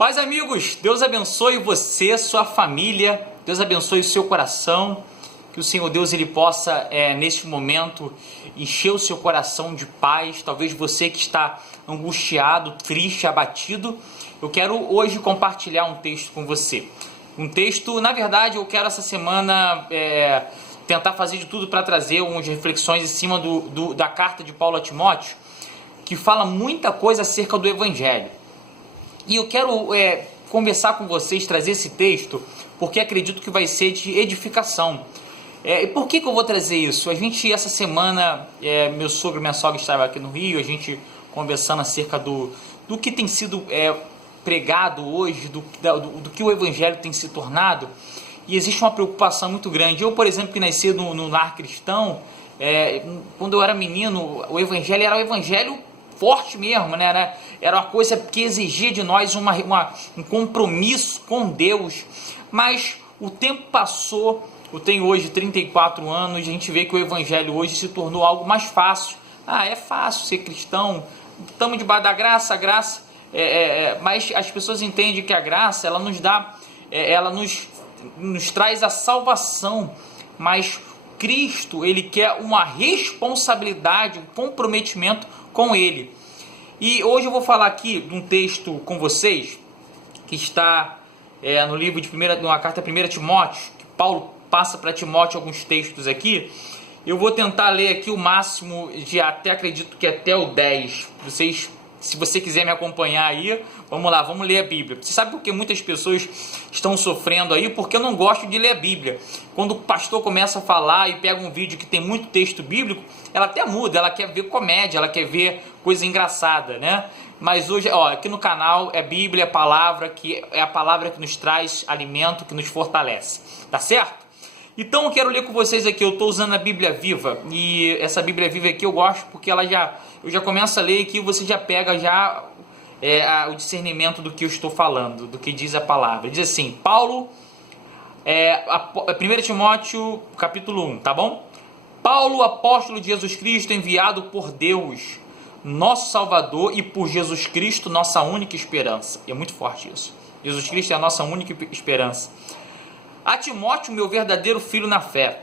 Paz, amigos, Deus abençoe você, sua família, Deus abençoe o seu coração, que o Senhor Deus ele possa, neste momento, encher o seu coração de paz. Talvez você que está angustiado, triste, abatido, eu quero hoje compartilhar um texto com você. Um texto, na verdade, eu quero essa semana tentar fazer de tudo para trazer umas reflexões em cima da carta de Paulo a Timóteo, que fala muita coisa acerca do Evangelho. E eu quero conversar com vocês, trazer esse texto, porque acredito que vai ser de edificação. E por que eu vou trazer isso? A gente, essa semana, meu sogro e minha sogra estavam aqui no Rio, a gente conversando acerca do que tem sido pregado hoje, do que o Evangelho tem se tornado, e existe uma preocupação muito grande. Eu, por exemplo, que nasci no lar cristão, quando eu era menino, o Evangelho era o Evangelho forte mesmo, né? Era uma coisa que exigia de nós um compromisso com Deus. Mas o tempo passou, eu tenho hoje 34 anos, a gente vê que o Evangelho hoje se tornou algo mais fácil. É fácil ser cristão, estamos debaixo da graça, a graça, mas as pessoas entendem que a graça, ela nos dá, ela nos traz a salvação, mas Cristo, ele quer uma responsabilidade, um comprometimento com ele. E hoje eu vou falar aqui de um texto com vocês, que está no livro na carta 1 Timóteo, que Paulo passa para Timóteo alguns textos aqui. Eu vou tentar ler aqui o máximo de acredito que até o 10. Se você quiser me acompanhar aí, vamos lá, vamos ler a Bíblia. Você sabe por que muitas pessoas estão sofrendo aí? Porque eu não gosto de ler a Bíblia. Quando o pastor começa a falar e pega um vídeo que tem muito texto bíblico, ela até muda, ela quer ver comédia, ela quer ver coisa engraçada, né? Mas hoje, aqui no canal é Bíblia, é a palavra que nos traz alimento, que nos fortalece, tá certo? Então eu quero ler com vocês aqui, eu estou usando a Bíblia Viva, e essa Bíblia Viva aqui eu gosto porque eu já começo a ler aqui e você já pega o discernimento do que eu estou falando, do que diz a palavra. Diz assim, Paulo, 1 Timóteo capítulo 1, tá bom? Paulo, apóstolo de Jesus Cristo, enviado por Deus, nosso Salvador, e por Jesus Cristo, nossa única esperança. E é muito forte isso. Jesus Cristo é a nossa única esperança. A Timóteo, meu verdadeiro filho na fé,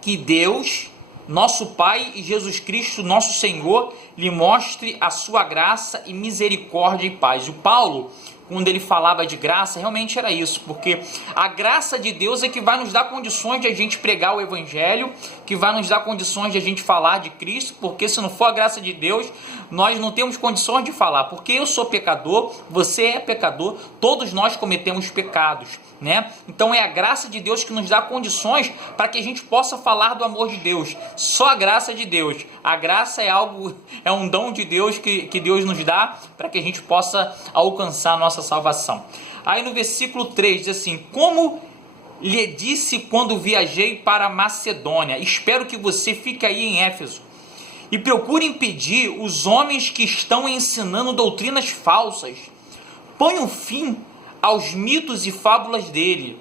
que Deus, nosso Pai, e Jesus Cristo, nosso Senhor, lhe mostre a sua graça e misericórdia e paz. O Paulo, quando ele falava de graça, realmente era isso, porque a graça de Deus é que vai nos dar condições de a gente pregar o Evangelho, que vai nos dar condições de a gente falar de Cristo, porque se não for a graça de Deus, nós não temos condições de falar, porque eu sou pecador, você é pecador, todos nós cometemos pecados, né? Então é a graça de Deus que nos dá condições para que a gente possa falar do amor de Deus. Só a graça de Deus. A graça é um dom de Deus que Deus nos dá para que a gente possa alcançar a nossa salvação. Aí no versículo 3 diz assim: como lhe disse quando viajei para Macedônia, espero que você fique aí em Éfeso e procure impedir os homens que estão ensinando doutrinas falsas. Põe um fim aos mitos e fábulas dele.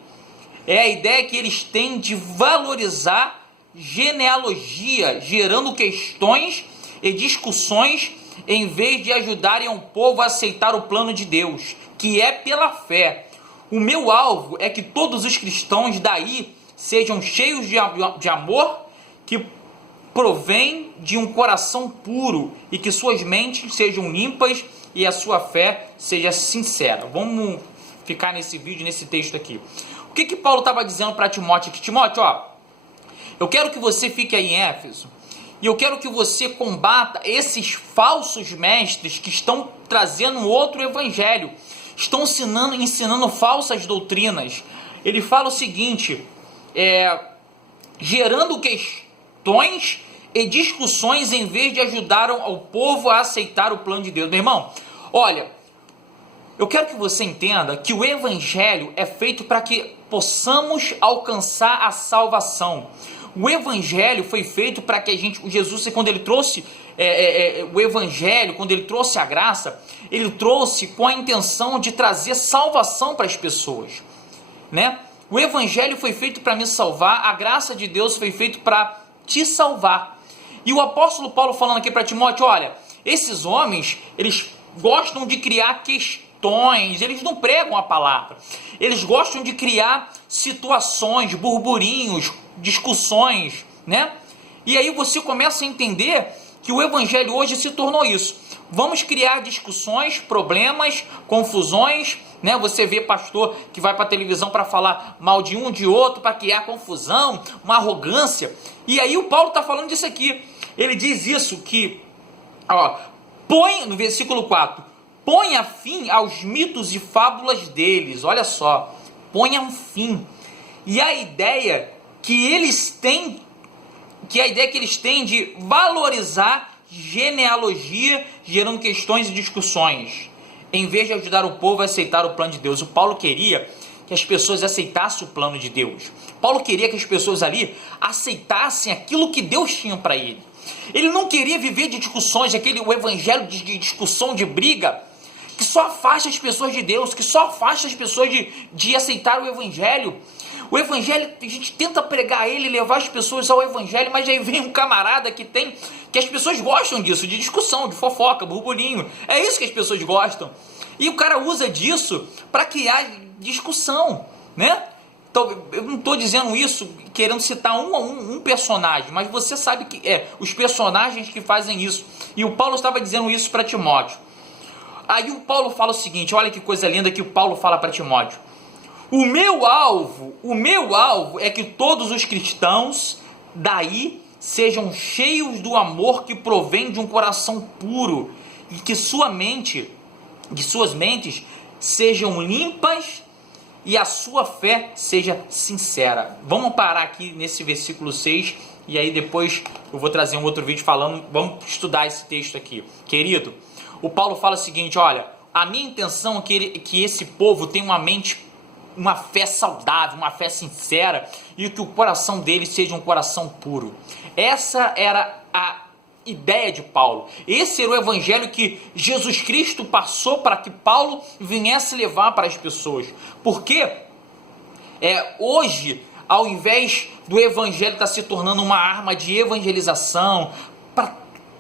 É a ideia que eles têm de valorizar genealogia, gerando questões e discussões, em vez de ajudarem o povo a aceitar o plano de Deus, que é pela fé. O meu alvo é que todos os cristãos daí sejam cheios de amor, que provém de um coração puro, e que suas mentes sejam limpas e a sua fé seja sincera. Vamos ficar nesse vídeo, nesse texto aqui. O que Paulo estava dizendo para Timóteo? Que Timóteo, eu quero que você fique aí em Éfeso, e eu quero que você combata esses falsos mestres que estão trazendo outro evangelho, estão ensinando falsas doutrinas. Ele fala o seguinte, gerando questões e discussões em vez de ajudar o povo a aceitar o plano de Deus. Meu irmão, olha, eu quero que você entenda que o Evangelho é feito para que possamos alcançar a salvação. O Evangelho foi feito para que Jesus, quando ele trouxe o Evangelho, quando ele trouxe a graça, ele trouxe com a intenção de trazer salvação para as pessoas, né? O Evangelho foi feito para me salvar, a graça de Deus foi feita para te salvar. E o apóstolo Paulo falando aqui para Timóteo, olha, esses homens, eles gostam de criar questões sertões, eles não pregam a palavra. Eles gostam de criar situações, burburinhos, discussões, né? E aí você começa a entender que o evangelho hoje se tornou isso. Vamos criar discussões, problemas, confusões, né? Você vê pastor que vai para a televisão para falar mal de um, de outro, para criar confusão, uma arrogância. E aí o Paulo está falando disso aqui. Ele diz isso, que, ó, põe, no versículo 4, ponha fim aos mitos e fábulas deles. Olha só, ponha um fim. E a ideia que eles têm, de valorizar genealogia, gerando questões e discussões, em vez de ajudar o povo a aceitar o plano de Deus. O Paulo queria que as pessoas aceitassem o plano de Deus. Paulo queria que as pessoas ali aceitassem aquilo que Deus tinha para ele. Ele não queria viver de discussões, o evangelho de discussão, de briga, que só afasta as pessoas de Deus, que só afasta as pessoas de aceitar o evangelho. O evangelho, a gente tenta pregar ele, levar as pessoas ao evangelho, mas aí vem um camarada que as pessoas gostam disso, de discussão, de fofoca, burburinho. É isso que as pessoas gostam. E o cara usa disso para criar discussão, né? Então, eu não estou dizendo isso querendo citar um personagem, mas você sabe que os personagens que fazem isso. E o Paulo estava dizendo isso para Timóteo. Aí o Paulo fala o seguinte, olha que coisa linda que o Paulo fala para Timóteo. O meu alvo é que todos os cristãos daí sejam cheios do amor que provém de um coração puro e que suas mentes sejam limpas e a sua fé seja sincera. Vamos parar aqui nesse versículo 6 e aí depois eu vou trazer um outro vídeo falando, vamos estudar esse texto aqui. Querido, o Paulo fala o seguinte, olha, a minha intenção é que esse povo tenha uma fé saudável, uma fé sincera e que o coração deles seja um coração puro. Essa era a ideia de Paulo. Esse era o evangelho que Jesus Cristo passou para que Paulo viesse levar para as pessoas. Porque hoje, ao invés do evangelho estar se tornando uma arma de evangelização, para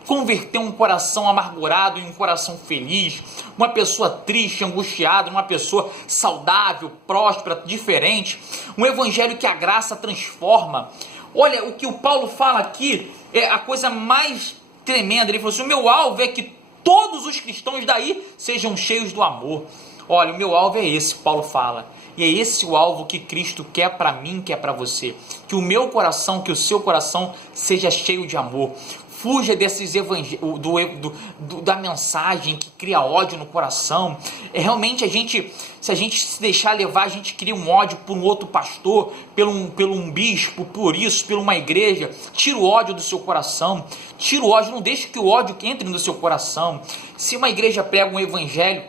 converter um coração amargurado em um coração feliz, uma pessoa triste, angustiada, uma pessoa saudável, próspera, diferente, um evangelho que a graça transforma. Olha, o que o Paulo fala aqui é a coisa mais tremenda. Ele falou assim, o meu alvo é que todos os cristãos daí sejam cheios do amor. Olha, o meu alvo é esse, Paulo fala. E é esse o alvo que Cristo quer para mim, quer para você. Que o meu coração, que o seu coração seja cheio de amor. Fuja desses da mensagem que cria ódio no coração. Realmente se a gente se deixar levar, a gente cria um ódio por um outro pastor, pelo um bispo, por isso, por uma igreja. Tira o ódio do seu coração. Tira o ódio, não deixe que o ódio entre no seu coração. Se uma igreja prega um evangelho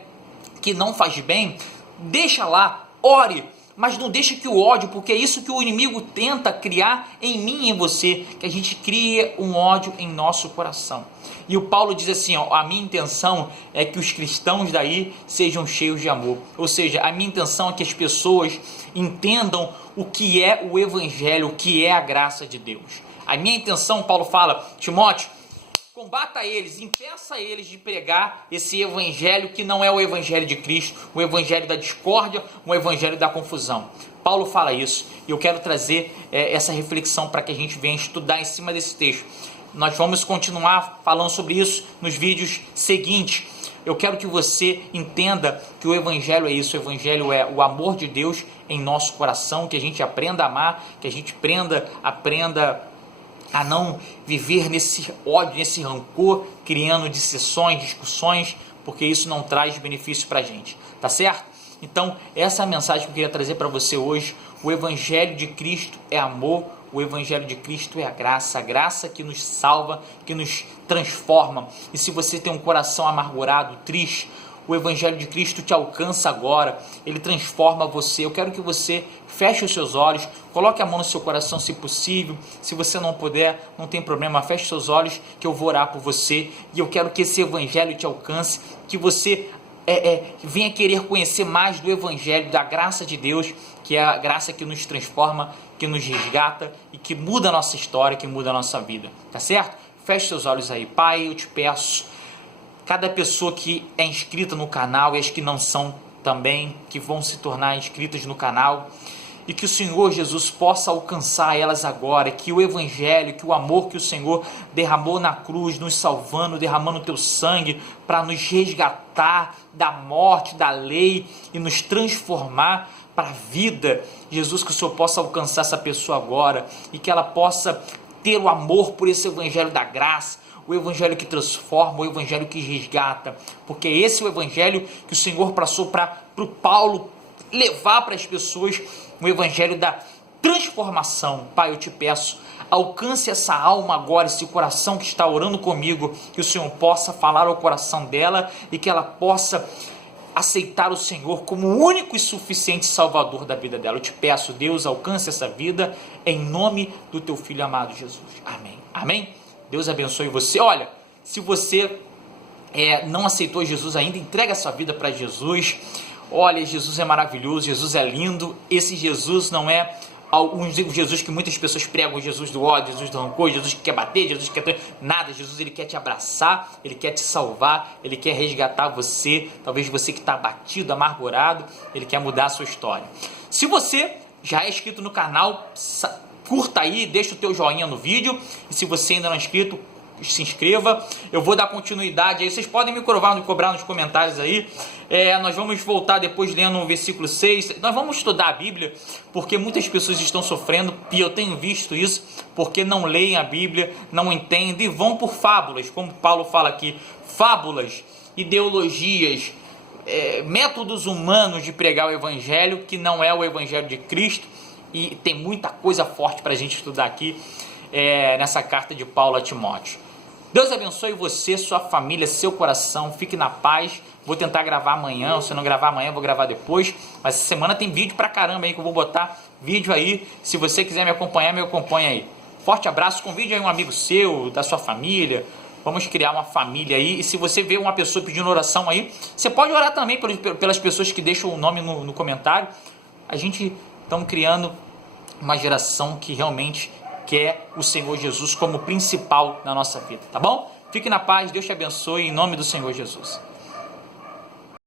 que não faz bem, deixa lá, ore. Mas não deixe que o ódio, porque é isso que o inimigo tenta criar em mim e em você, que a gente crie um ódio em nosso coração. E o Paulo diz assim, ó, a minha intenção é que os cristãos daí sejam cheios de amor. Ou seja, a minha intenção é que as pessoas entendam o que é o evangelho, o que é a graça de Deus. A minha intenção, Paulo fala, Timóteo, combata eles, impeça eles de pregar esse evangelho que não é o evangelho de Cristo, o evangelho da discórdia, o evangelho da confusão. Paulo fala isso e eu quero trazer essa reflexão para que a gente venha estudar em cima desse texto. Nós vamos continuar falando sobre isso nos vídeos seguintes. Eu quero que você entenda que o evangelho é isso, o evangelho é o amor de Deus em nosso coração, que a gente aprenda a amar, que a gente aprenda a não viver nesse ódio, nesse rancor, criando dissensões, discussões, porque isso não traz benefício para a gente, tá certo? Então, essa é a mensagem que eu queria trazer para você hoje. O Evangelho de Cristo é amor, o Evangelho de Cristo é a graça que nos salva, que nos transforma. E se você tem um coração amargurado, triste, o Evangelho de Cristo te alcança agora, ele transforma você. Eu quero que você feche os seus olhos, coloque a mão no seu coração se possível. Se você não puder, não tem problema, feche seus olhos que eu vou orar por você. E eu quero que esse Evangelho te alcance, que você venha querer conhecer mais do Evangelho, da graça de Deus, que é a graça que nos transforma, que nos resgata e que muda a nossa história, que muda a nossa vida, tá certo? Feche seus olhos aí. Pai, eu te peço cada pessoa que é inscrita no canal e as que não são também, que vão se tornar inscritas no canal, e que o Senhor Jesus possa alcançar elas agora, que o Evangelho, que o amor que o Senhor derramou na cruz, nos salvando, derramando o teu sangue para nos resgatar da morte, da lei e nos transformar para a vida. Jesus, que o Senhor possa alcançar essa pessoa agora e que ela possa ter o amor por esse Evangelho da graça, o Evangelho que transforma, o Evangelho que resgata, porque esse é o Evangelho que o Senhor passou para o Paulo levar para as pessoas, o Evangelho da transformação. Pai, eu te peço, alcance essa alma agora, esse coração que está orando comigo, que o Senhor possa falar ao coração dela e que ela possa aceitar o Senhor como o único e suficiente Salvador da vida dela. Eu te peço, Deus, alcance essa vida em nome do teu Filho amado Jesus. Amém. Amém? Deus abençoe você. Olha, se você não aceitou Jesus ainda, entrega a sua vida para Jesus. Olha, Jesus é maravilhoso, Jesus é lindo. Esse Jesus não é um Jesus que muitas pessoas pregam, Jesus do ódio, Jesus do rancor, Jesus que quer bater, Jesus que quer... Nada, Jesus ele quer te abraçar, ele quer te salvar, ele quer resgatar você, talvez você que está abatido, amargurado, ele quer mudar a sua história. Se você já é inscrito no canal, curta aí, deixa o teu joinha no vídeo, e se você ainda não é inscrito, se inscreva. Eu vou dar continuidade aí, vocês podem me cobrar nos comentários aí. Nós vamos voltar depois lendo o versículo 6, nós vamos estudar a Bíblia, porque muitas pessoas estão sofrendo, e eu tenho visto isso, porque não leem a Bíblia, não entendem, e vão por fábulas, como Paulo fala aqui, fábulas, ideologias, métodos humanos de pregar o Evangelho, que não é o Evangelho de Cristo, e tem muita coisa forte para a gente estudar aqui, nessa carta de Paulo a Timóteo. Deus abençoe você, sua família, seu coração, fique na paz. Vou tentar gravar amanhã, se não gravar amanhã, vou gravar depois, mas essa semana tem vídeo pra caramba aí, que eu vou botar vídeo aí. Se você quiser me acompanha aí. Forte abraço, convide aí um amigo seu, da sua família. Vamos criar uma família aí, e se você vê uma pessoa pedindo oração aí, você pode orar também pelas pessoas que deixam o nome no comentário. A gente está criando uma geração que realmente quer o Senhor Jesus como principal na nossa vida, tá bom? Fique na paz, Deus te abençoe, em nome do Senhor Jesus.